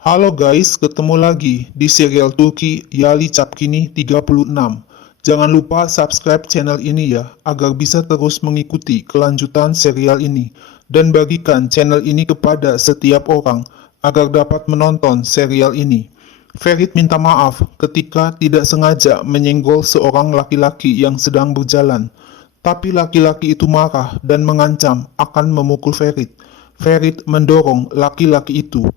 Halo guys, ketemu lagi di serial Turki Yali Çapkini 36. Jangan lupa subscribe channel ini ya, agar bisa terus mengikuti kelanjutan serial ini. Dan bagikan channel ini kepada setiap orang, agar dapat menonton serial ini. Ferit minta maaf ketika tidak sengaja menyenggol seorang laki-laki yang sedang berjalan. Tapi laki-laki itu marah dan mengancam akan memukul Ferit. Ferit mendorong laki-laki itu.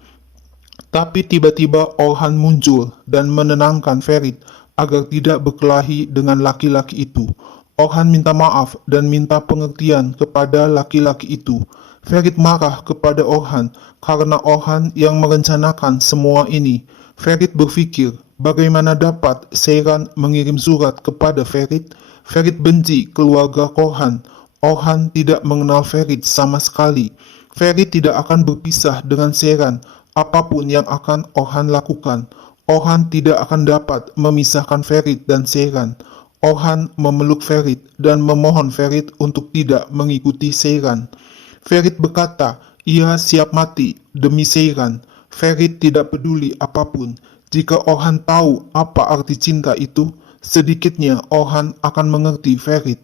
Tapi tiba-tiba Orhan muncul dan menenangkan Ferit agar tidak berkelahi dengan laki-laki itu. Orhan minta maaf dan minta pengertian kepada laki-laki itu. Ferit marah kepada Orhan karena Orhan yang merencanakan semua ini. Ferit berpikir, bagaimana dapat Seyran mengirim surat kepada Ferit? Ferit benci keluarga Orhan. Orhan tidak mengenal Ferit sama sekali. Ferit tidak akan berpisah dengan Seyran. Apapun yang akan Orhan lakukan, Orhan tidak akan dapat memisahkan Ferit dan Seyran. Orhan memeluk Ferit dan memohon Ferit untuk tidak mengikuti Seyran. Ferit berkata, ia siap mati demi Seyran. Ferit tidak peduli apapun. Jika Orhan tahu apa arti cinta itu, sedikitnya Orhan akan mengerti Ferit.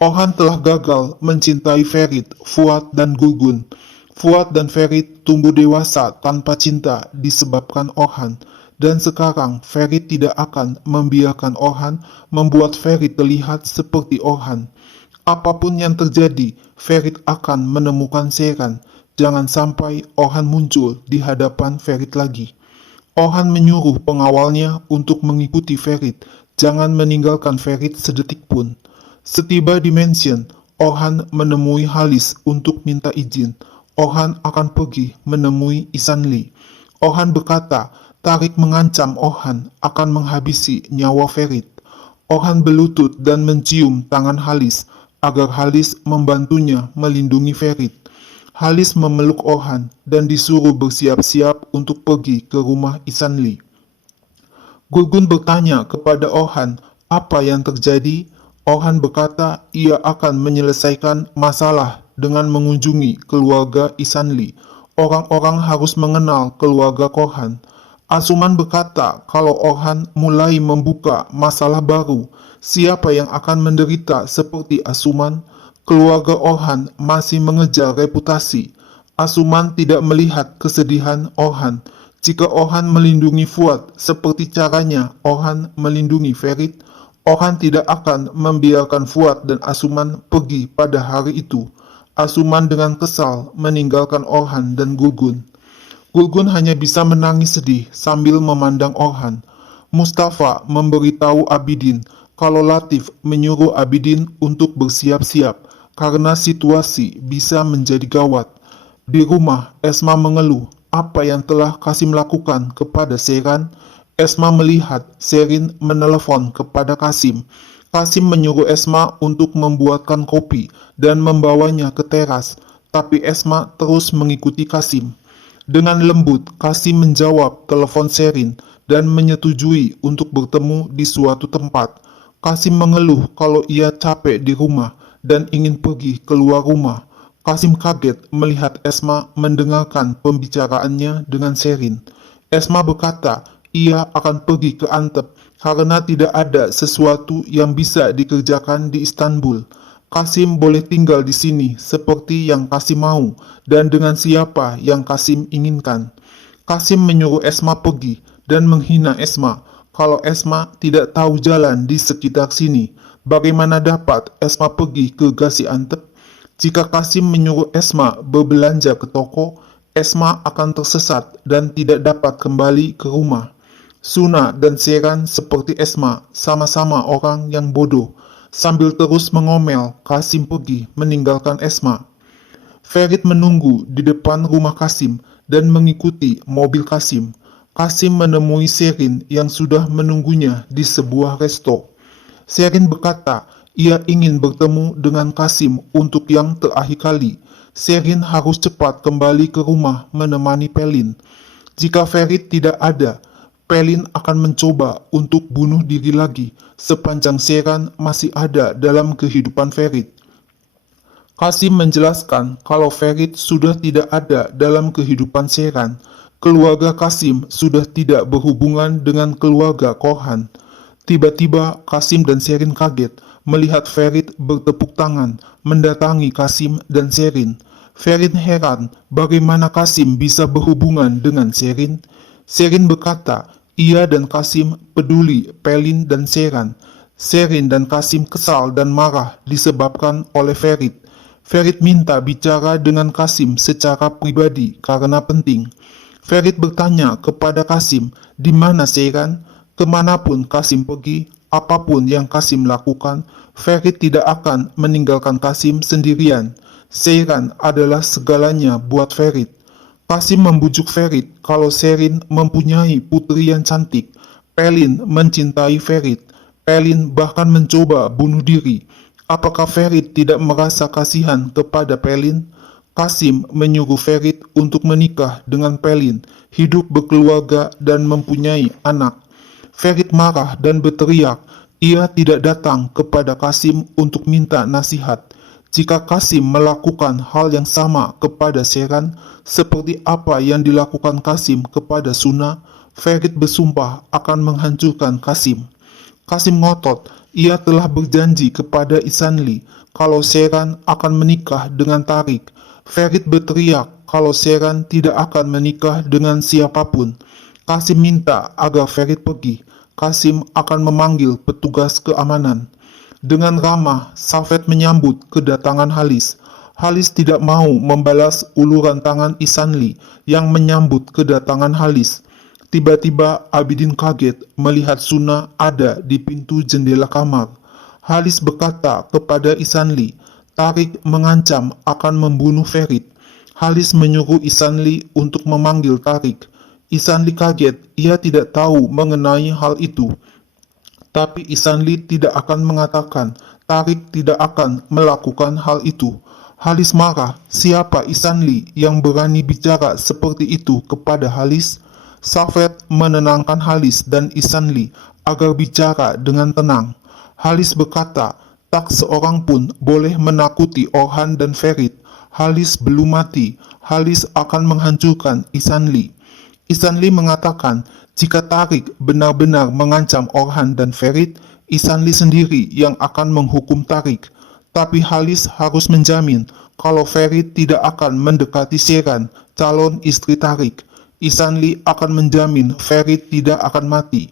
Orhan telah gagal mencintai Ferit, Fuat, dan Gulgun. Fuad dan Ferit tumbuh dewasa tanpa cinta disebabkan Orhan, dan sekarang Ferit tidak akan membiarkan Orhan membuat Ferit terlihat seperti Orhan. Apapun yang terjadi, Ferit akan menemukan Seyran. Jangan sampai Orhan muncul di hadapan Ferit lagi. Orhan menyuruh pengawalnya untuk mengikuti Ferit. Jangan meninggalkan Ferit sedetik pun. Setiba di mansion, Orhan menemui Halis untuk minta izin. Orhan akan pergi menemui Isanli. Orhan berkata, Tarik mengancam Orhan akan menghabisi nyawa Ferit. Orhan berlutut dan mencium tangan Halis, agar Halis membantunya melindungi Ferit. Halis memeluk Orhan dan disuruh bersiap-siap untuk pergi ke rumah Isanli. Gulgun bertanya kepada Orhan, apa yang terjadi? Orhan berkata, ia akan menyelesaikan masalah dengan mengunjungi keluarga Isanli. Orang-orang harus mengenal keluarga Orhan. Asuman berkata kalau Orhan mulai membuka masalah baru, siapa yang akan menderita seperti Asuman? Keluarga Orhan masih mengejar reputasi. Asuman tidak melihat kesedihan Orhan. Jika Orhan melindungi Fuad seperti caranya Orhan melindungi Ferit, Orhan tidak akan membiarkan Fuad dan Asuman pergi pada hari itu. Asuman dengan kesal meninggalkan Orhan dan Gulgun. Gulgun hanya bisa menangis sedih sambil memandang Orhan. Mustafa memberitahu Abidin kalau Latif menyuruh Abidin untuk bersiap-siap karena situasi bisa menjadi gawat. Di rumah, Esma mengeluh apa yang telah Kasim lakukan kepada Seyran. Esma melihat Serin menelepon kepada Kasim. Kasim menyuruh Esma untuk membuatkan kopi dan membawanya ke teras, tapi Esma terus mengikuti Kasim. Dengan lembut, Kasim menjawab telepon Serin dan menyetujui untuk bertemu di suatu tempat. Kasim mengeluh kalau ia capek di rumah dan ingin pergi keluar rumah. Kasim kaget melihat Esma mendengarkan pembicaraannya dengan Serin. Esma berkata, ia akan pergi ke Antep karena tidak ada sesuatu yang bisa dikerjakan di Istanbul. Kasim boleh tinggal di sini seperti yang Kasim mau dan dengan siapa yang Kasim inginkan. Kasim menyuruh Esma pergi dan menghina Esma kalau Esma tidak tahu jalan di sekitar sini. Bagaimana dapat Esma pergi ke Gaziantep? Jika Kasim menyuruh Esma berbelanja ke toko, Esma akan tersesat dan tidak dapat kembali ke rumah. Suna dan Seyran seperti Esma, sama-sama orang yang bodoh. Sambil terus mengomel, Kasim pergi meninggalkan Esma. Ferit menunggu di depan rumah Kasim dan mengikuti mobil Kasim. Kasim menemui Serin yang sudah menunggunya di sebuah resto. Serin berkata, ia ingin bertemu dengan Kasim untuk yang terakhir kali. Serin harus cepat kembali ke rumah menemani Pelin. Jika Ferit tidak ada, Pelin akan mencoba untuk bunuh diri lagi sepanjang Seyran masih ada dalam kehidupan Ferit. Kasim menjelaskan kalau Ferit sudah tidak ada dalam kehidupan Seyran. Keluarga Kasim sudah tidak berhubungan dengan keluarga Korhan. Tiba-tiba Kasim dan Sherin kaget melihat Ferit bertepuk tangan mendatangi Kasim dan Sherin. Ferit heran bagaimana Kasim bisa berhubungan dengan Sherin. Sherin berkata, ia dan Kasim peduli Pelin dan Sheran. Sherin dan Kasim kesal dan marah disebabkan oleh Ferit. Ferit minta bicara dengan Kasim secara pribadi karena penting. Ferit bertanya kepada Kasim, di mana Sheran? Kemanapun Kasim pergi, apapun yang Kasim lakukan, Ferit tidak akan meninggalkan Kasim sendirian. Sheran adalah segalanya buat Ferit. Kasim membujuk Ferit kalau Sherin mempunyai putri yang cantik. Pelin mencintai Ferit. Pelin bahkan mencoba bunuh diri. Apakah Ferit tidak merasa kasihan kepada Pelin? Kasim menyuruh Ferit untuk menikah dengan Pelin, hidup berkeluarga dan mempunyai anak. Ferit marah dan berteriak. Ia tidak datang kepada Kasim untuk minta nasihat. Jika Kasim melakukan hal yang sama kepada Sheran, seperti apa yang dilakukan Kasim kepada Suna, Ferit bersumpah akan menghancurkan Kasim. Kasim ngotot, ia telah berjanji kepada Isanli kalau Sheran akan menikah dengan Tarik. Ferit berteriak kalau Sheran tidak akan menikah dengan siapapun. Kasim minta agar Ferit pergi. Kasim akan memanggil petugas keamanan. Dengan ramah, Safet menyambut kedatangan Halis. Halis tidak mau membalas uluran tangan Isanli yang menyambut kedatangan Halis. Tiba-tiba Abidin kaget melihat Suna ada di pintu jendela kamar. Halis berkata kepada Isanli, Tarik mengancam akan membunuh Ferit. Halis menyuruh Isanli untuk memanggil Tarik. Isanli kaget, ia tidak tahu mengenai hal itu. Tapi Isanli tidak akan mengatakan, Tarik tidak akan melakukan hal itu. Halis marah, siapa Isanli yang berani bicara seperti itu kepada Halis? Safet menenangkan Halis dan Isanli agar bicara dengan tenang. Halis berkata, tak seorang pun boleh menakuti Orhan dan Ferit. Halis belum mati, Halis akan menghancurkan Isanli. Isanli mengatakan, jika Tarik benar-benar mengancam Orhan dan Ferit, Isanli sendiri yang akan menghukum Tarik. Tapi Halis harus menjamin kalau Ferit tidak akan mendekati Sheran, calon istri Tarik. Isanli akan menjamin Ferit tidak akan mati.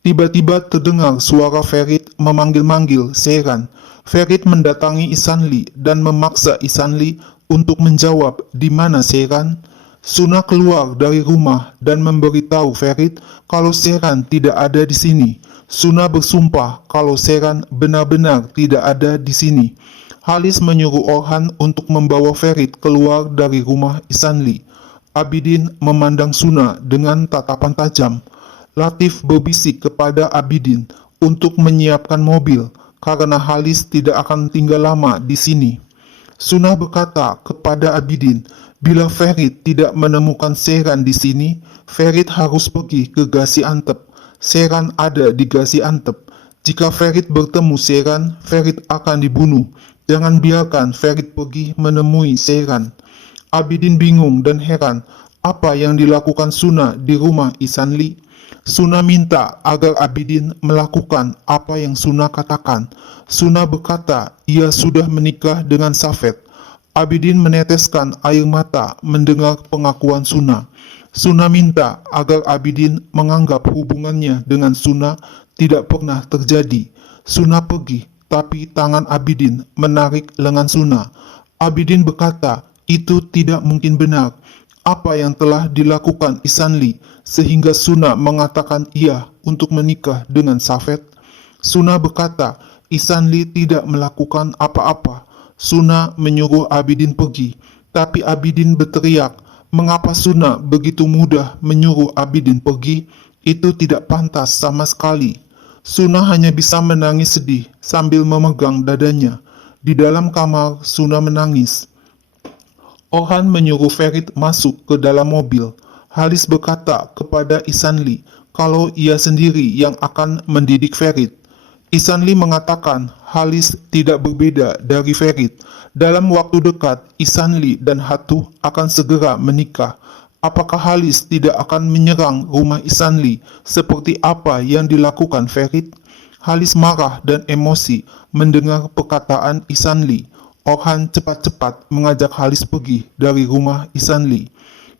Tiba-tiba terdengar suara Ferit memanggil-manggil Sheran. Ferit mendatangi Isanli dan memaksa Isanli untuk menjawab di mana Sheran. Suna keluar dari rumah dan memberitahu Ferit kalau Sheran tidak ada di sini. Suna bersumpah kalau Sheran benar-benar tidak ada di sini. Halis menyuruh Orhan untuk membawa Ferit keluar dari rumah Isanli. Abidin memandang Suna dengan tatapan tajam. Latif berbisik kepada Abidin untuk menyiapkan mobil karena Halis tidak akan tinggal lama di sini. Suna berkata kepada Abidin, bila Ferit tidak menemukan Sheran di sini, Ferit harus pergi ke Gaziantep. Sheran ada di Gaziantep. Jika Ferit bertemu Sheran, Ferit akan dibunuh. Jangan biarkan Ferit pergi menemui Sheran. Abidin bingung dan heran, apa yang dilakukan Suna di rumah Isanli? Suna minta agar Abidin melakukan apa yang Suna katakan. Suna berkata ia sudah menikah dengan Safet. Abidin meneteskan air mata mendengar pengakuan Suna. Suna minta agar Abidin menganggap hubungannya dengan Suna tidak pernah terjadi. Suna pergi, tapi tangan Abidin menarik lengan Suna. Abidin berkata, itu tidak mungkin benar. Apa yang telah dilakukan Isanli sehingga Suna mengatakan iya untuk menikah dengan Safet? Suna berkata, Isanli tidak melakukan apa-apa. Suna menyuruh Abidin pergi, tapi Abidin berteriak, mengapa Suna begitu mudah menyuruh Abidin pergi? Itu tidak pantas sama sekali. Suna hanya bisa menangis sedih sambil memegang dadanya. Di dalam kamar, Suna menangis. Orhan menyuruh Ferit masuk ke dalam mobil. Halis berkata kepada Isanli kalau ia sendiri yang akan mendidik Ferit. Isanli mengatakan Halis tidak berbeda dari Ferit. Dalam waktu dekat, Isanli dan Hatu akan segera menikah. Apakah Halis tidak akan menyerang rumah Ihsanli seperti apa yang dilakukan Ferit? Halis marah dan emosi mendengar perkataan Ihsanli. Orhan cepat-cepat mengajak Halis pergi dari rumah Ihsanli.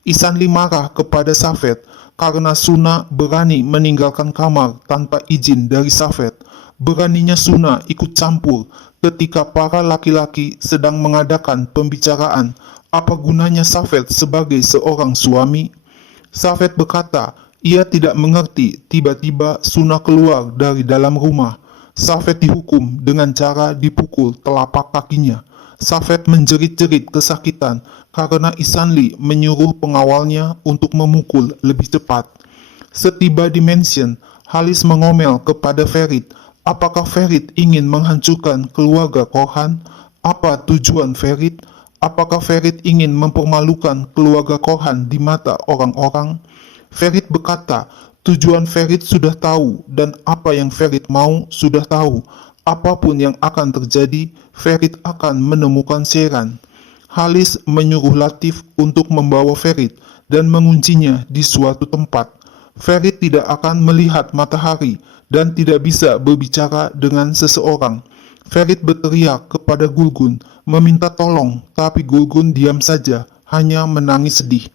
Ihsanli marah kepada Safed karena Suna berani meninggalkan kamar tanpa izin dari Safed. Beraninya Suna ikut campur ketika para laki-laki sedang mengadakan pembicaraan. Apa gunanya Safed sebagai seorang suami? Safed berkata, ia tidak mengerti. Tiba-tiba Suna keluar dari dalam rumah. Safed dihukum dengan cara dipukul telapak kakinya. Safed menjerit-jerit kesakitan karena Ihsanli menyuruh pengawalnya untuk memukul lebih cepat. Setiba di mansion, Halis mengomel kepada Ferit. Apakah Ferit ingin menghancurkan keluarga Korhan? Apa tujuan Ferit? Apakah Ferit ingin mempermalukan keluarga Korhan di mata orang-orang? Ferit berkata, tujuan Ferit sudah tahu dan apa yang Ferit mau sudah tahu. Apapun yang akan terjadi, Ferit akan menemukan Seyran. Halis menyuruh Latif untuk membawa Ferit dan menguncinya di suatu tempat. Ferit tidak akan melihat matahari dan tidak bisa berbicara dengan seseorang. Ferit berteriak kepada Gulgun, meminta tolong, tapi Gulgun diam saja, hanya menangis sedih.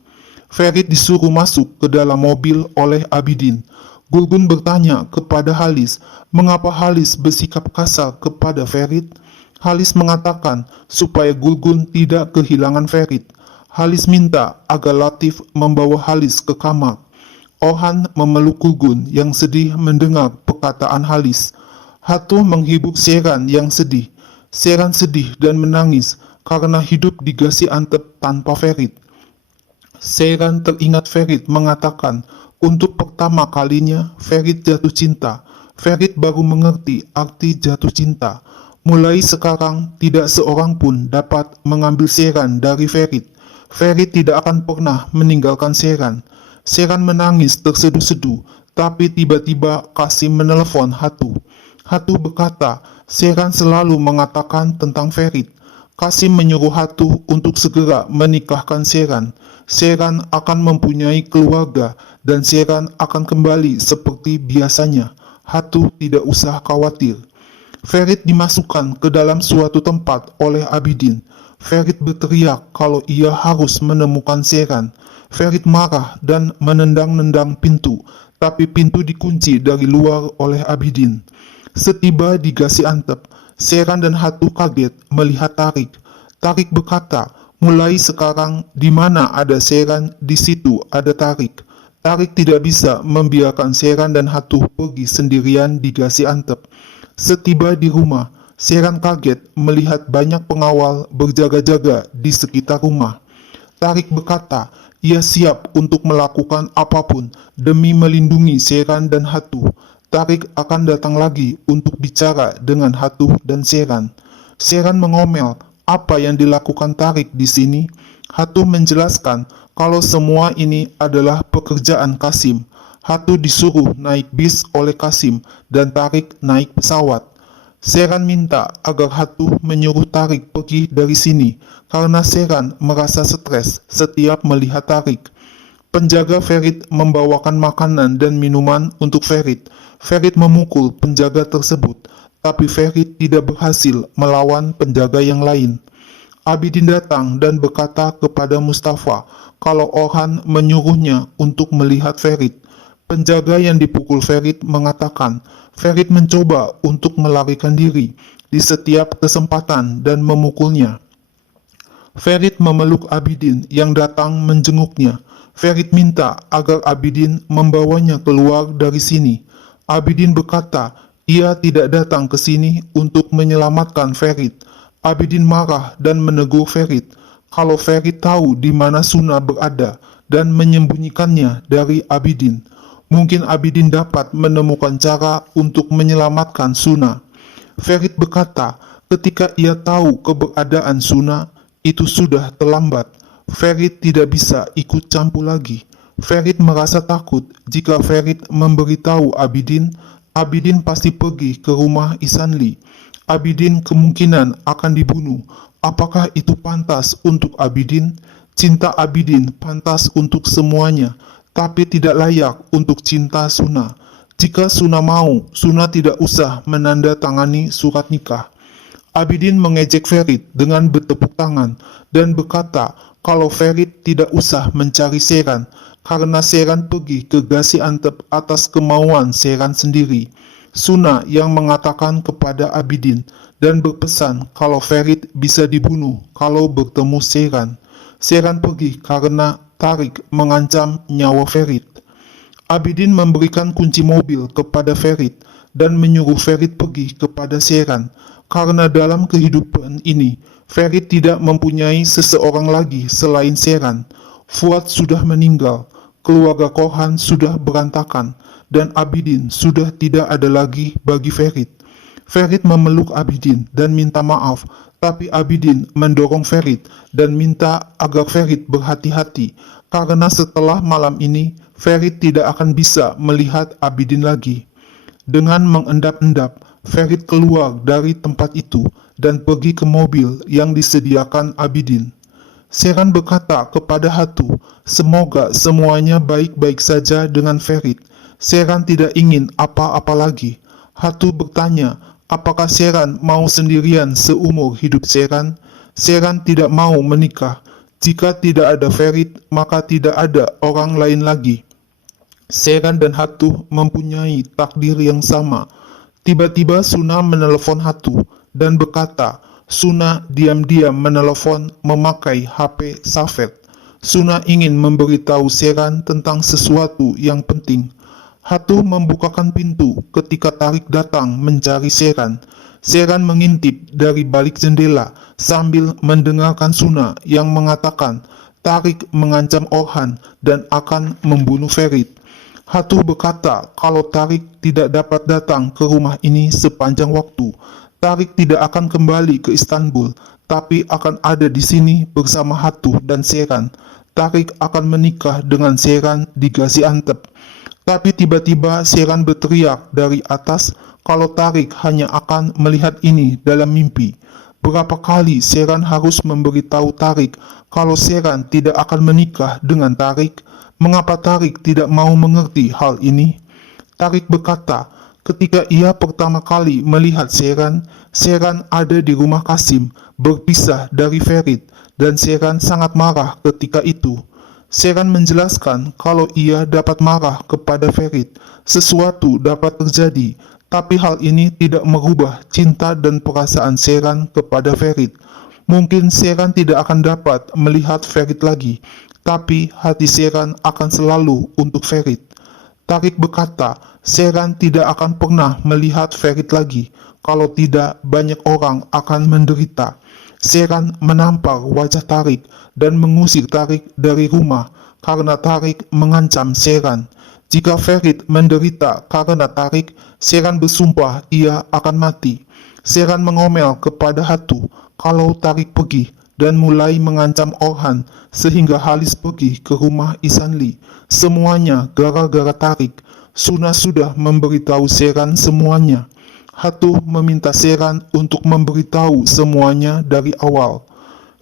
Ferit disuruh masuk ke dalam mobil oleh Abidin. Gulgun bertanya kepada Halis, mengapa Halis bersikap kasar kepada Ferit? Halis mengatakan supaya Gulgun tidak kehilangan Ferit. Halis minta agar Latif membawa Halis ke kamar. Orhan memeluk Gulgun yang sedih mendengar perkataan Halis. Hatu menghibur Seyran yang sedih. Seyran sedih dan menangis karena hidup di Gaziantep tanpa Ferit. Seyran teringat Ferit mengatakan, untuk pertama kalinya Ferit jatuh cinta. Ferit baru mengerti arti jatuh cinta. Mulai sekarang tidak seorang pun dapat mengambil Seyran dari Ferit. Ferit tidak akan pernah meninggalkan Seyran. Seyran menangis terseduh-seduh, tapi tiba-tiba Kasim menelepon Hatu. Hatu berkata, Seyran selalu mengatakan tentang Ferit. Kasim menyuruh Hatu untuk segera menikahkan Seyran. Seyran akan mempunyai keluarga dan Seyran akan kembali seperti biasanya. Hatu tidak usah khawatir. Ferit dimasukkan ke dalam suatu tempat oleh Abidin. Ferit berteriak kalau ia harus menemukan Seyran. Ferit marah dan menendang-nendang pintu, tapi pintu dikunci dari luar oleh Abidin. Setiba di Gaziantep, Seyran dan Hatu kaget melihat Tarik. Tarik berkata, mulai sekarang di mana ada Seyran, di situ ada Tarik. Tarik tidak bisa membiarkan Seyran dan Hatu pergi sendirian di Gaziantep. Setiba di rumah, Seyran kaget melihat banyak pengawal berjaga-jaga di sekitar rumah. Tarik berkata, ia siap untuk melakukan apapun demi melindungi Seyran dan Hatu. Tarik akan datang lagi untuk bicara dengan Hatu dan Seyran. Seyran mengomel, apa yang dilakukan Tarik di sini? Hatu menjelaskan kalau semua ini adalah pekerjaan Kasim. Hatu disuruh naik bis oleh Kasim dan Tarik naik pesawat. Seyran minta agar Hatu menyuruh Tarik pergi dari sini karena Seyran merasa stres setiap melihat Tarik. Penjaga Ferit membawakan makanan dan minuman untuk Ferit. Ferit memukul penjaga tersebut, tapi Ferit tidak berhasil melawan penjaga yang lain. Abidin datang dan berkata kepada Mustafa kalau Orhan menyuruhnya untuk melihat Ferit. Penjaga yang dipukul Ferit mengatakan Ferit mencoba untuk melarikan diri di setiap kesempatan dan memukulnya. Ferit memeluk Abidin yang datang menjenguknya. Ferit minta agar Abidin membawanya keluar dari sini. Abidin berkata, ia tidak datang ke sini untuk menyelamatkan Ferit. Abidin marah dan menegur Ferit. Kalau Ferit tahu di mana Suna berada dan menyembunyikannya dari Abidin, mungkin Abidin dapat menemukan cara untuk menyelamatkan Suna. Ferit berkata, ketika ia tahu keberadaan Suna, itu sudah terlambat. Ferit tidak bisa ikut campur lagi. Ferit merasa takut jika Ferit memberitahu Abidin, Abidin pasti pergi ke rumah Ihsanli. Abidin kemungkinan akan dibunuh. Apakah itu pantas untuk Abidin? Cinta Abidin pantas untuk semuanya, tapi tidak layak untuk cinta Suna. Jika Suna mau, Suna tidak usah menandatangani surat nikah. Abidin mengejek Ferit dengan bertepuk tangan dan berkata kalau Ferit tidak usah mencari Seran karena Seran pergi ke Gaziantep atas kemauan Seran sendiri. Suna yang mengatakan kepada Abidin dan berpesan kalau Ferit bisa dibunuh kalau bertemu Seran. Seran pergi karena Tarik mengancam nyawa Ferit. Abidin memberikan kunci mobil kepada Ferit dan menyuruh Ferit pergi kepada Seran, karena dalam kehidupan ini, Ferit tidak mempunyai seseorang lagi selain Seran. Fuad sudah meninggal, keluarga Korhan sudah berantakan, dan Abidin sudah tidak ada lagi bagi Ferit. Ferit memeluk Abidin dan minta maaf, tapi Abidin mendorong Ferit dan minta agar Ferit berhati-hati, karena setelah malam ini, Ferit tidak akan bisa melihat Abidin lagi. Dengan mengendap-endap, Ferit keluar dari tempat itu dan pergi ke mobil yang disediakan Abidin. Seran berkata kepada Hatu, semoga semuanya baik-baik saja dengan Ferit. Seran tidak ingin apa-apa lagi. Hatu bertanya, apakah Seran mau sendirian seumur hidup Seran? Seran tidak mau menikah. Jika tidak ada Ferit, maka tidak ada orang lain lagi. Seran dan Hatu mempunyai takdir yang sama. Tiba-tiba Suna menelepon Hatu dan berkata, Suna diam-diam menelepon memakai HP Safet. Suna ingin memberitahu Seran tentang sesuatu yang penting. Hatu membukakan pintu ketika Tarik datang mencari Seran. Seran mengintip dari balik jendela sambil mendengarkan Suna yang mengatakan Tarik mengancam Orhan dan akan membunuh Ferit. Hatu berkata kalau Tarik tidak dapat datang ke rumah ini sepanjang waktu, Tarik tidak akan kembali ke Istanbul, tapi akan ada di sini bersama Hatu dan Seran. Tarik akan menikah dengan Seran di Gaziantep. Tapi tiba-tiba Seran berteriak dari atas kalau Tarik hanya akan melihat ini dalam mimpi. Berapa kali Seran harus memberitahu Tarik kalau Seran tidak akan menikah dengan Tarik? Mengapa Tarik tidak mau mengerti hal ini? Tarik berkata, ketika ia pertama kali melihat Seran, Seran ada di rumah Kasim, berpisah dari Ferit, dan Seran sangat marah ketika itu. Seran menjelaskan kalau ia dapat marah kepada Ferit, sesuatu dapat terjadi, tapi hal ini tidak merubah cinta dan perasaan Seran kepada Ferit. Mungkin Seran tidak akan dapat melihat Ferit lagi, tapi hati Seran akan selalu untuk Ferit. Tarik berkata, Seran tidak akan pernah melihat Ferit lagi, kalau tidak banyak orang akan menderita. Seran menampar wajah Tarik dan mengusir Tarik dari rumah karena Tarik mengancam Seran. Jika Ferit menderita karena Tarik, Seran bersumpah ia akan mati. Seran mengomel kepada Hatu kalau Tarik pergi dan mulai mengancam Orhan sehingga Halis pergi ke rumah Isanli. Semuanya gara-gara Tarik. Suna sudah memberitahu Seran semuanya. Hatu meminta Seran untuk memberitahu semuanya dari awal.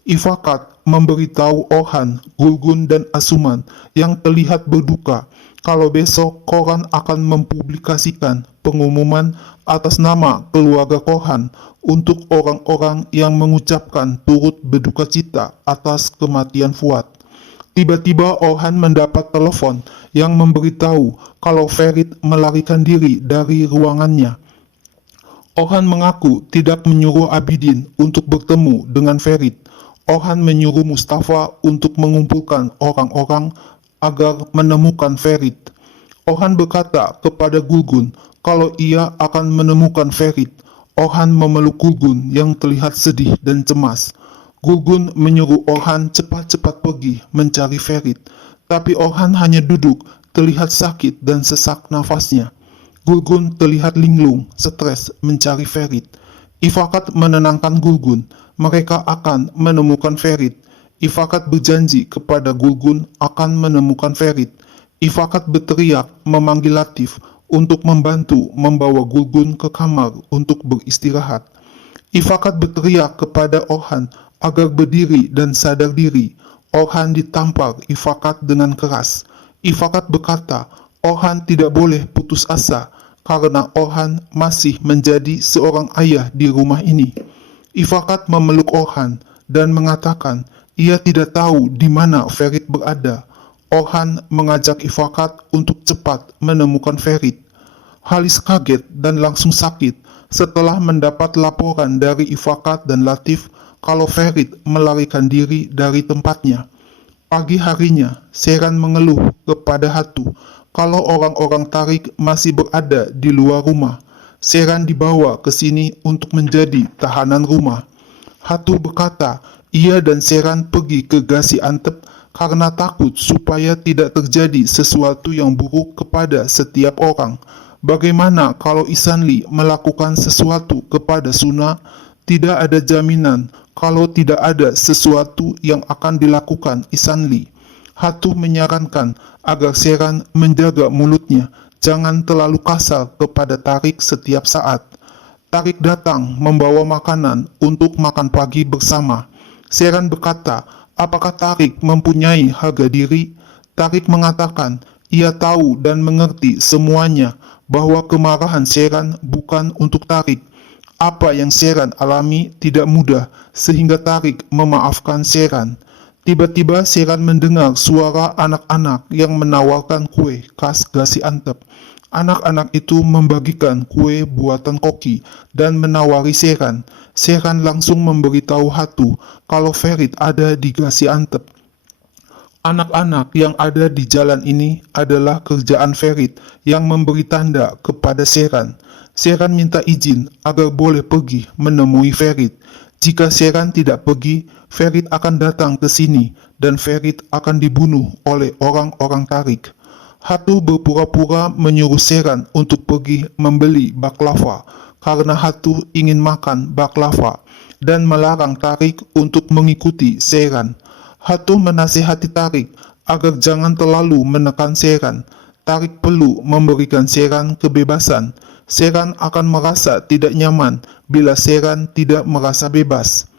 Ifakat memberitahu Orhan, Gulgun dan Asuman yang terlihat berduka kalau besok koran akan mempublikasikan pengumuman atas nama keluarga Korhan untuk orang-orang yang mengucapkan turut berduka cita atas kematian Fuad. Tiba-tiba Orhan mendapat telepon yang memberitahu kalau Ferit melarikan diri dari ruangannya. Orhan mengaku tidak menyuruh Abidin untuk bertemu dengan Ferit. Orhan menyuruh Mustafa untuk mengumpulkan orang-orang agar menemukan Ferit. Orhan berkata kepada Gulgun kalau ia akan menemukan Ferit. Orhan memeluk Gulgun yang terlihat sedih dan cemas. Gulgun menyuruh Orhan cepat-cepat pergi mencari Ferit, tapi Orhan hanya duduk, terlihat sakit dan sesak nafasnya. Gulgun terlihat linglung, stres mencari Ferit. Ifakat menenangkan Gulgun, mereka akan menemukan Ferit. Ifakat berjanji kepada Gulgun akan menemukan Ferit. Ifakat berteriak memanggil Latif untuk membantu membawa Gulgun ke kamar untuk beristirahat. Ifakat berteriak kepada Orhan agar berdiri dan sadar diri. Orhan ditampar Ifakat dengan keras. Ifakat berkata, Orhan tidak boleh putus asa karena Orhan masih menjadi seorang ayah di rumah ini. Ifakat memeluk Orhan dan mengatakan ia tidak tahu di mana Ferit berada. Orhan mengajak Ifakat untuk cepat menemukan Ferit. Halis kaget dan langsung sakit setelah mendapat laporan dari Ifakat dan Latif kalau Ferit melarikan diri dari tempatnya. Pagi harinya, Seran mengeluh kepada Hatu kalau orang-orang Tarik masih berada di luar rumah. Seran dibawa ke sini untuk menjadi tahanan rumah. Hatu berkata, ia dan Seran pergi ke Gaziantep karena takut supaya tidak terjadi sesuatu yang buruk kepada setiap orang. Bagaimana kalau Isanli melakukan sesuatu kepada Suna? Tidak ada jaminan kalau tidak ada sesuatu yang akan dilakukan Isanli. Hatu menyarankan agar Seran menjaga mulutnya, jangan terlalu kasar kepada Tarik setiap saat. Tarik datang membawa makanan untuk makan pagi bersama. Seran berkata, apakah Tarik mempunyai harga diri? Tarik mengatakan, ia tahu dan mengerti semuanya bahwa kemarahan Seran bukan untuk Tarik. Apa yang Seran alami tidak mudah sehingga Tarik memaafkan Seran. Tiba-tiba Seran mendengar suara anak-anak yang menawarkan kue khas Gaziantep. Anak-anak itu membagikan kue buatan Koki dan menawari Seran. Seran langsung memberitahu Hatu kalau Ferit ada di Gaziantep. Anak-anak yang ada di jalan ini adalah kerjaan Ferit yang memberi tanda kepada Seran. Seran minta izin agar boleh pergi menemui Ferit. Jika Seran tidak pergi, Ferit akan datang ke sini dan Ferit akan dibunuh oleh orang-orang Tarik. Hatu berpura-pura menyuruh Seran untuk pergi membeli baklava karena Hatu ingin makan baklava dan melarang Tarik untuk mengikuti Seran. Hatu menasihati Tarik agar jangan terlalu menekan Seran. Tarik perlu memberikan Seran kebebasan. Seran akan merasa tidak nyaman bila Seran tidak merasa bebas.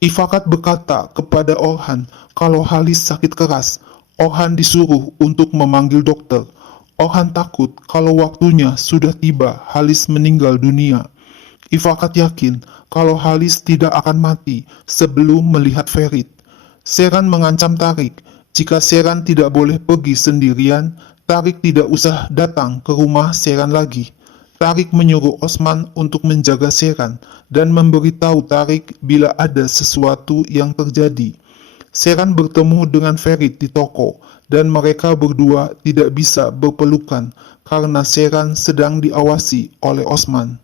Ifakat berkata kepada Orhan kalau Halis sakit keras. Orhan disuruh untuk memanggil dokter. Orhan takut kalau waktunya sudah tiba Halis meninggal dunia. Ifakat yakin kalau Halis tidak akan mati sebelum melihat Ferit. Seran mengancam Tarik, jika Seran tidak boleh pergi sendirian, Tarik tidak usah datang ke rumah Seran lagi. Tarik menyuruh Osman untuk menjaga Seran dan memberitahu Tarik bila ada sesuatu yang terjadi. Seran bertemu dengan Ferit di toko dan mereka berdua tidak bisa berpelukan karena Seran sedang diawasi oleh Osman.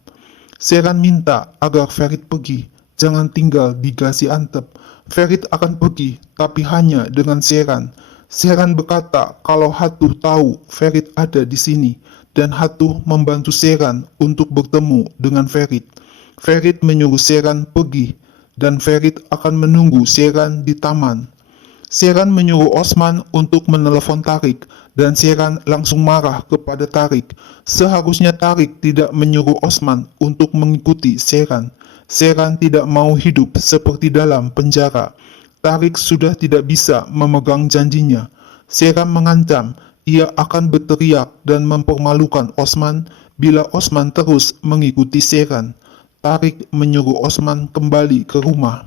Seran minta agar Ferit pergi, jangan tinggal di Gaziantep. Ferit akan pergi, tapi hanya dengan Seran. Seran berkata kalau Hatu tahu Ferit ada di sini, dan Hatu membantu Seran untuk bertemu dengan Ferit. Ferit menyuruh Seran pergi, dan Ferit akan menunggu Seran di taman. Seran menyuruh Osman untuk menelepon Tarik, dan Seran langsung marah kepada Tarik. Seharusnya Tarik tidak menyuruh Osman untuk mengikuti Seran. Seran tidak mau hidup seperti dalam penjara. Tarik sudah tidak bisa memegang janjinya. Seran mengancam ia akan berteriak dan mempermalukan Osman bila Osman terus mengikuti Seran. Tarik menyuruh Osman kembali ke rumah.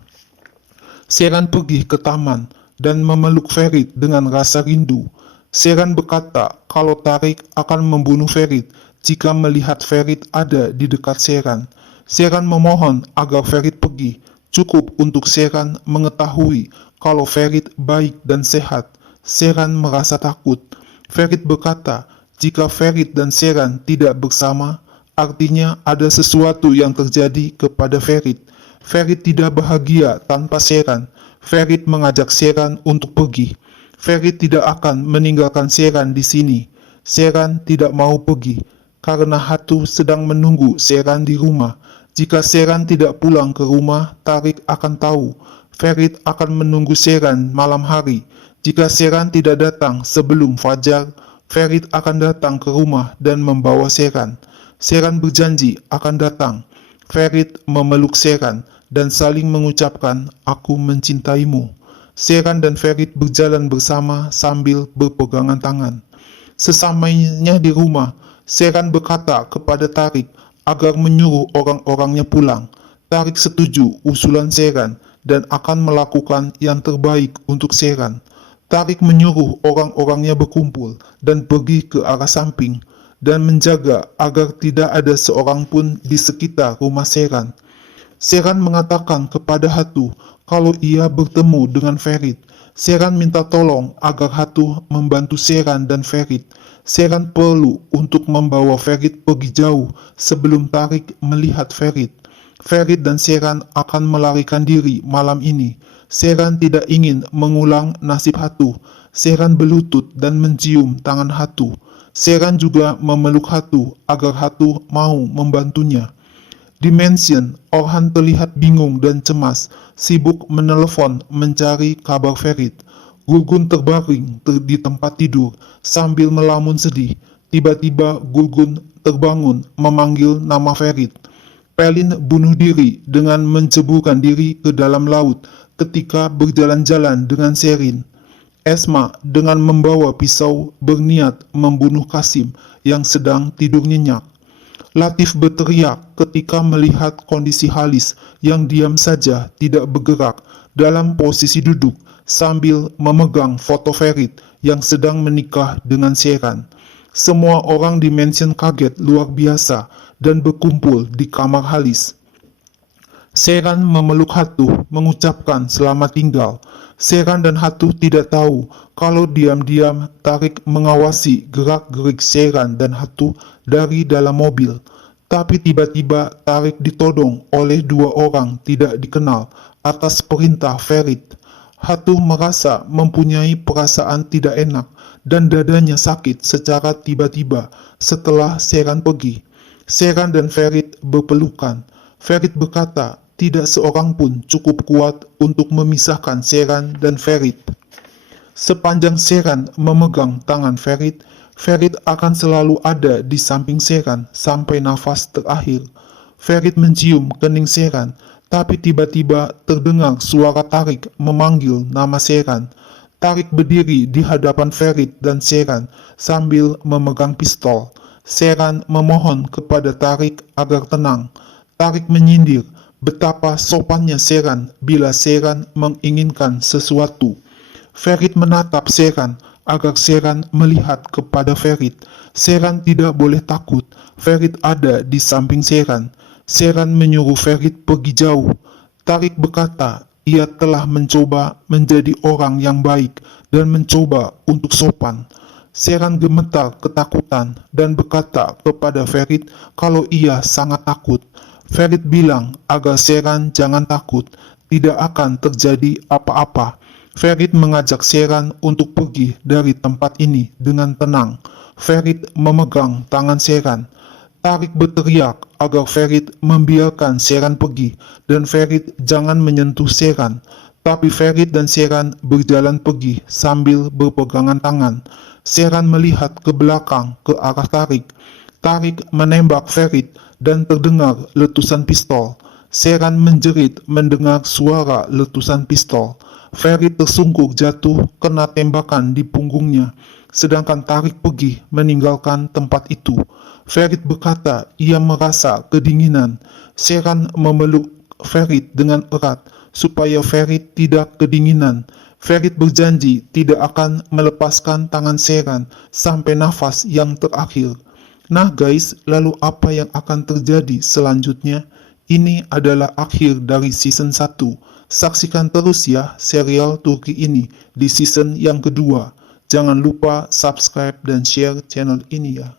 Seran pergi ke taman dan memeluk Ferit dengan rasa rindu. Seran berkata kalau Tarik akan membunuh Ferit jika melihat Ferit ada di dekat Seran. Seran memohon agar Ferit pergi. Cukup untuk Seran mengetahui kalau Ferit baik dan sehat. Seran merasa takut. Ferit berkata, jika Ferit dan Seran tidak bersama, artinya ada sesuatu yang terjadi kepada Ferit. Ferit tidak bahagia tanpa Seran. Ferit mengajak Seran untuk pergi. Ferit tidak akan meninggalkan Seran di sini. Seran tidak mau pergi karena Hatu sedang menunggu Seran di rumah. Jika Seran tidak pulang ke rumah, Tarik akan tahu. Ferit akan menunggu Seran malam hari. Jika Seran tidak datang sebelum fajar, Ferit akan datang ke rumah dan membawa Seran. Seran berjanji akan datang. Ferit memeluk Seran dan saling mengucapkan, "Aku mencintaimu." Sheran dan Ferit berjalan bersama sambil berpegangan tangan. Sesampainya di rumah, Sheran berkata kepada Tarik agar menyuruh orang-orangnya pulang. Tarik setuju usulan Sheran dan akan melakukan yang terbaik untuk Sheran. Tarik menyuruh orang-orangnya berkumpul dan pergi ke arah samping dan menjaga agar tidak ada seorang pun di sekitar rumah Sheran. Sheran mengatakan kepada Hatu kalau ia bertemu dengan Ferit. Sheran minta tolong agar Hatu membantu Sheran dan Ferit. Sheran perlu untuk membawa Ferit pergi jauh sebelum Tarik melihat Ferit. Ferit dan Sheran akan melarikan diri malam ini. Sheran tidak ingin mengulang nasib Hatu. Sheran berlutut dan mencium tangan Hatu. Sheran juga memeluk Hatu agar Hatu mau membantunya. Di mansion, Orhan terlihat bingung dan cemas, sibuk menelepon mencari kabar Ferit. Gulgun terbaring di tempat tidur sambil melamun sedih. Tiba-tiba Gulgun terbangun memanggil nama Ferit. Pelin bunuh diri dengan menceburkan diri ke dalam laut ketika berjalan-jalan dengan Sherin. Esma dengan membawa pisau berniat membunuh Kasim yang sedang tidur nyenyak. Latif berteriak ketika melihat kondisi Halis yang diam saja tidak bergerak dalam posisi duduk sambil memegang foto Ferit yang sedang menikah dengan Sheran. Semua orang di mansion kaget luar biasa dan berkumpul di kamar Halis. Sheran memeluk Hatu mengucapkan selamat tinggal. Sheran dan Hatu tidak tahu kalau diam-diam Tarik mengawasi gerak-gerik Sheran dan Hatu dari dalam mobil. Tapi tiba-tiba Tarik ditodong oleh dua orang tidak dikenal atas perintah Ferit. Hatu merasa mempunyai perasaan tidak enak dan dadanya sakit secara tiba-tiba setelah Sheran pergi. Sheran dan Ferit berpelukan. Ferit berkata tidak seorang pun cukup kuat untuk memisahkan Sheran dan Ferit. Sepanjang Sheran memegang tangan Ferit, Ferit akan selalu ada di samping Sheran sampai nafas terakhir. Ferit mencium kening Sheran, tapi tiba-tiba terdengar suara Tarik memanggil nama Sheran. Tarik berdiri di hadapan Ferit dan Sheran sambil memegang pistol. Sheran memohon kepada Tarik agar tenang. Tarik menyindir betapa sopannya Sheran bila Sheran menginginkan sesuatu. Ferit menatap Sheran agar Sheran melihat kepada Ferit. Sheran tidak boleh takut. Ferit ada di samping Sheran. Sheran menyuruh Ferit pergi jauh. Tarik berkata ia telah mencoba menjadi orang yang baik dan mencoba untuk sopan. Sheran gemetar ketakutan dan berkata kepada Ferit kalau ia sangat takut. Ferit bilang agar Sheran jangan takut, tidak akan terjadi apa-apa. Ferit mengajak Sheran untuk pergi dari tempat ini dengan tenang. Ferit memegang tangan Sheran. Tarik berteriak agar Ferit membiarkan Sheran pergi dan Ferit jangan menyentuh Sheran. Tapi Ferit dan Sheran berjalan pergi sambil berpegangan tangan. Sheran melihat ke belakang ke arah Tarik. Tarik menembak Ferit dan terdengar letusan pistol. Sheran menjerit mendengar suara letusan pistol. Ferit tersungkur jatuh kena tembakan di punggungnya, sedangkan Tarik pergi meninggalkan tempat itu. Ferit berkata ia merasa kedinginan. Sheran memeluk Ferit dengan erat supaya Ferit tidak kedinginan. Ferit berjanji tidak akan melepaskan tangan Sheran sampai nafas yang terakhir. Nah guys, lalu apa yang akan terjadi selanjutnya? Ini adalah akhir dari season 1. Saksikan terus ya serial Turki ini di season yang kedua. Jangan lupa subscribe dan share channel ini ya.